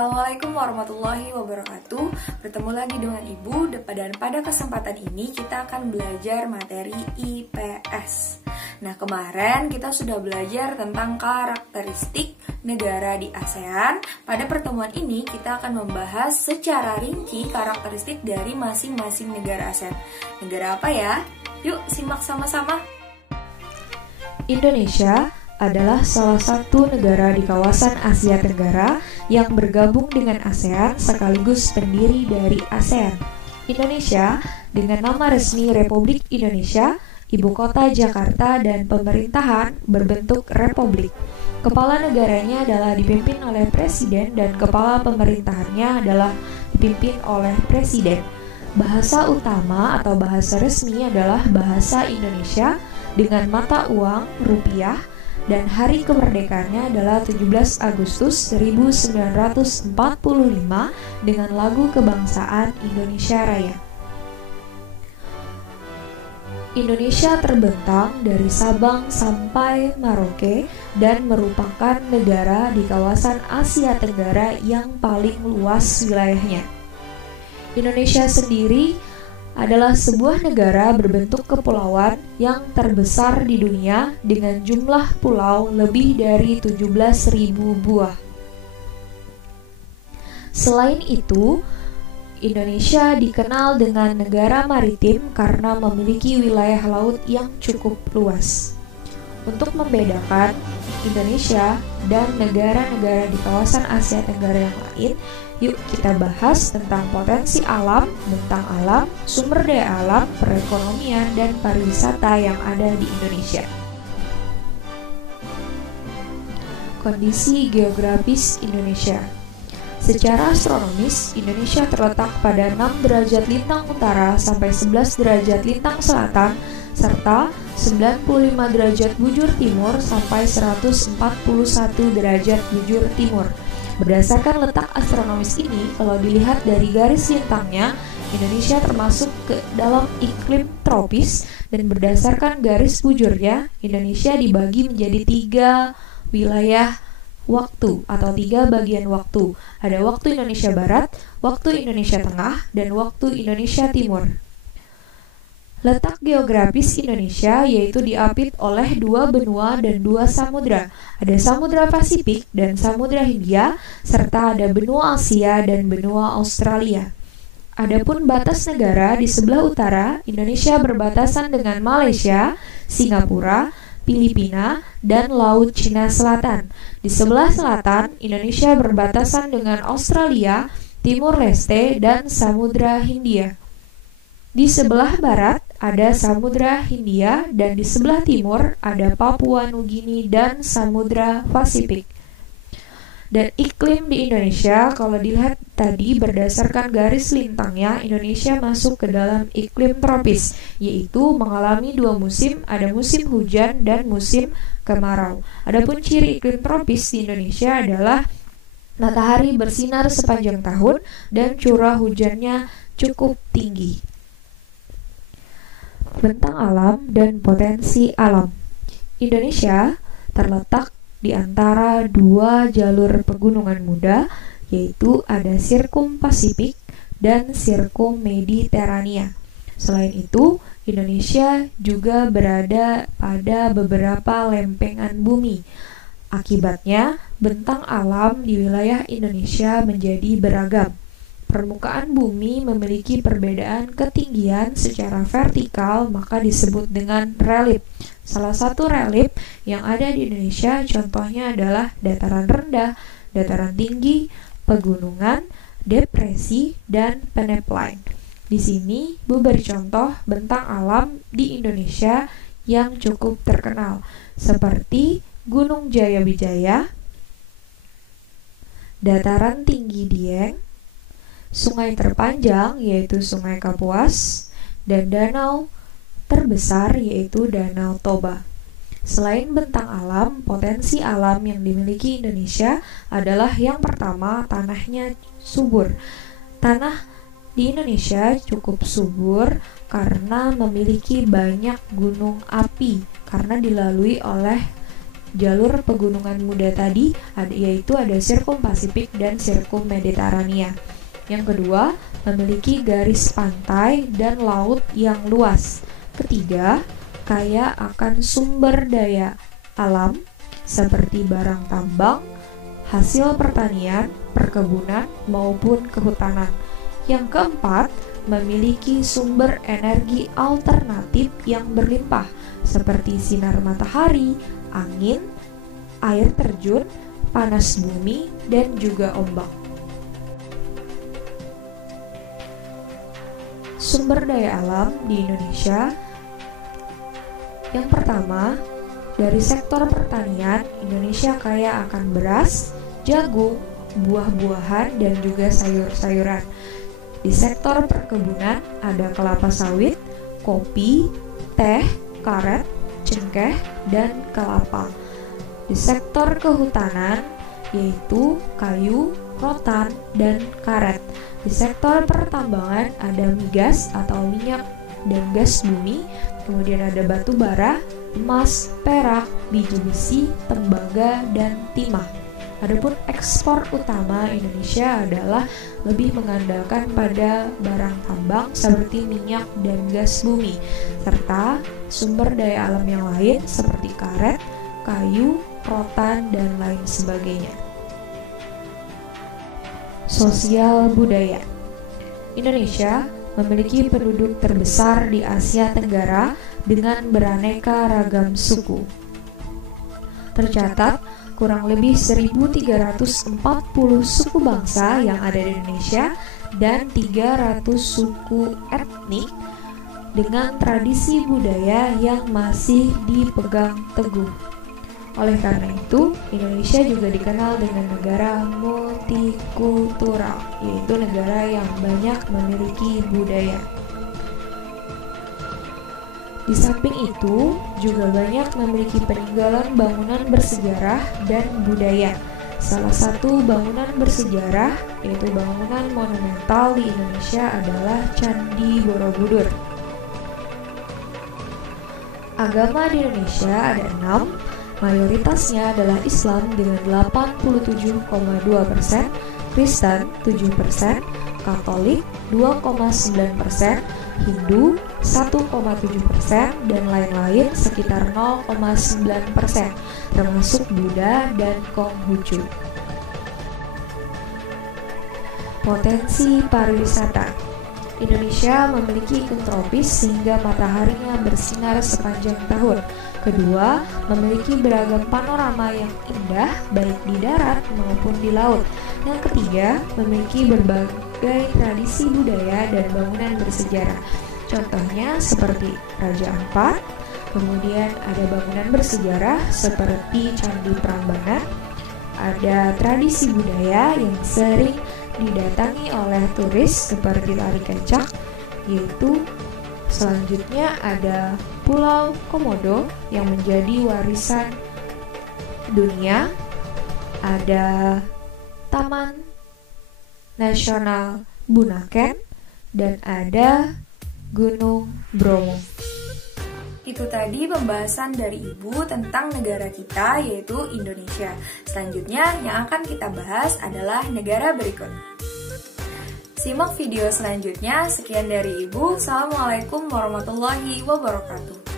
Assalamualaikum warahmatullahi wabarakatuh. Bertemu lagi dengan Ibu dan pada kesempatan ini kita akan belajar materi IPS. Nah, kemarin kita sudah belajar tentang karakteristik negara di ASEAN. Pada pertemuan ini kita akan membahas secara rinci karakteristik dari masing-masing negara ASEAN. Negara apa ya? Yuk simak sama-sama. Indonesia adalah salah satu negara di kawasan Asia Tenggara yang bergabung dengan ASEAN sekaligus pendiri dari ASEAN. Indonesia dengan nama resmi Republik Indonesia, ibu kota Jakarta dan pemerintahan berbentuk republik. Kepala negaranya adalah dipimpin oleh presiden dan kepala pemerintahannya adalah dipimpin oleh presiden. Bahasa utama atau bahasa resmi adalah bahasa Indonesia dengan mata uang rupiah, dan hari kemerdekaannya adalah 17 Agustus 1945 dengan lagu kebangsaan Indonesia Raya. Indonesia terbentang dari Sabang sampai Merauke dan merupakan negara di kawasan Asia Tenggara yang paling luas wilayahnya. Indonesia sendiri adalah sebuah negara berbentuk kepulauan yang terbesar di dunia dengan jumlah pulau lebih dari 17.000 buah. Selain itu, Indonesia dikenal dengan negara maritim karena memiliki wilayah laut yang cukup luas. Untuk membedakan Indonesia dan negara-negara di kawasan Asia Tenggara yang lain, yuk kita bahas tentang potensi alam, bentang alam, sumber daya alam, perekonomian, dan pariwisata yang ada di Indonesia. Kondisi geografis Indonesia. Secara astronomis, Indonesia terletak pada 6 derajat lintang utara sampai 11 derajat lintang selatan, serta 95 derajat bujur timur sampai 141 derajat bujur timur. Berdasarkan letak astronomis ini, kalau dilihat dari garis lintangnya, Indonesia termasuk ke dalam iklim tropis, dan berdasarkan garis bujurnya, Indonesia dibagi menjadi 3 wilayah waktu atau 3 bagian waktu. Ada waktu Indonesia Barat, waktu Indonesia Tengah, dan waktu Indonesia Timur. Letak geografis Indonesia yaitu diapit oleh 2 benua dan 2 samudra. Ada Samudra Pasifik dan Samudra Hindia, serta ada benua Asia dan benua Australia. Adapun batas negara di sebelah utara, Indonesia berbatasan dengan Malaysia, Singapura, Filipina, dan Laut Cina Selatan. Di sebelah selatan, Indonesia berbatasan dengan Australia, Timur Leste, dan Samudra Hindia. Di sebelah barat ada Samudra Hindia dan di sebelah timur ada Papua Nugini dan Samudra Pasifik. Dan iklim di Indonesia kalau dilihat tadi berdasarkan garis lintangnya, Indonesia masuk ke dalam iklim tropis, yaitu mengalami 2 musim, ada musim hujan dan musim kemarau. Adapun ciri iklim tropis di Indonesia adalah matahari bersinar sepanjang tahun dan curah hujannya cukup tinggi. Bentang alam dan potensi alam. Indonesia terletak di antara 2 jalur pegunungan muda, yaitu ada Sirkum Pasifik dan Sirkum Mediterania. Selain itu, Indonesia juga berada pada beberapa lempengan bumi. Akibatnya, bentang alam di wilayah Indonesia menjadi beragam. Permukaan bumi memiliki perbedaan ketinggian secara vertikal, maka disebut dengan relief. Salah satu relief yang ada di Indonesia contohnya adalah dataran rendah, dataran tinggi, pegunungan, depresi, dan peneplain. Di sini Bu beri contoh bentang alam di Indonesia yang cukup terkenal, seperti Gunung Jayawijaya, dataran tinggi Dieng, sungai terpanjang yaitu Sungai Kapuas, dan danau terbesar yaitu Danau Toba. Selain bentang alam, potensi alam yang dimiliki Indonesia adalah yang pertama, tanahnya subur. Tanah di Indonesia cukup subur karena memiliki banyak gunung api karena dilalui oleh jalur pegunungan muda tadi, yaitu ada Sirkum Pasifik dan Sirkum Mediterania. Yang kedua, memiliki garis pantai dan laut yang luas. Ketiga, kaya akan sumber daya alam seperti barang tambang, hasil pertanian, perkebunan, maupun kehutanan. Yang keempat, memiliki sumber energi alternatif yang berlimpah seperti sinar matahari, angin, air terjun, panas bumi, dan juga ombak. Sumber daya alam di Indonesia, yang pertama, dari sektor pertanian, Indonesia kaya akan beras, jagung, buah-buahan, dan juga sayur-sayuran. Di sektor perkebunan ada kelapa sawit, kopi, teh, karet, cengkeh, dan kelapa. Di sektor kehutanan yaitu kayu, rotan, dan karet. Di sektor pertambangan ada migas atau minyak dan gas bumi, kemudian ada batu bara, emas, perak, biji besi, tembaga, dan timah. Adapun ekspor utama Indonesia adalah lebih mengandalkan pada barang tambang seperti minyak dan gas bumi, serta sumber daya alam yang lain seperti karet, kayu, rotan, dan lain sebagainya. Sosial budaya. Indonesia memiliki penduduk terbesar di Asia Tenggara dengan beraneka ragam suku. Tercatat kurang lebih 1.340 suku bangsa yang ada di Indonesia dan 300 suku etnik dengan tradisi budaya yang masih dipegang teguh. Oleh karena itu, Indonesia juga dikenal dengan negara multikultural, yaitu negara yang banyak memiliki budaya. Di samping itu, juga banyak memiliki peninggalan bangunan bersejarah dan budaya. Salah satu bangunan bersejarah, yaitu bangunan monumental di Indonesia adalah Candi Borobudur. Agama di Indonesia ada 6, mayoritasnya adalah Islam dengan 87,2%, Kristen 7%, Katolik 2,9%, Hindu 1,7%, dan lain-lain sekitar 0,9%, termasuk Buddha dan Konghucu. Potensi pariwisata. Indonesia memiliki iklim tropis sehingga mataharinya bersinar sepanjang tahun. Kedua, memiliki beragam panorama yang indah baik di darat maupun di laut. Yang ketiga, memiliki berbagai tradisi budaya dan bangunan bersejarah. Contohnya seperti Raja Ampat, kemudian ada bangunan bersejarah seperti Candi Prambanan, ada tradisi budaya yang sering didatangi oleh turis seperti tari kecak, yaitu selanjutnya ada Pulau Komodo yang menjadi warisan dunia, ada Taman Nasional Bunaken, dan ada Gunung Bromo. Itu tadi pembahasan dari Ibu tentang negara kita, yaitu Indonesia. Selanjutnya yang akan kita bahas adalah negara berikut. Simak video selanjutnya. Sekian dari Ibu. Assalamualaikum warahmatullahi wabarakatuh.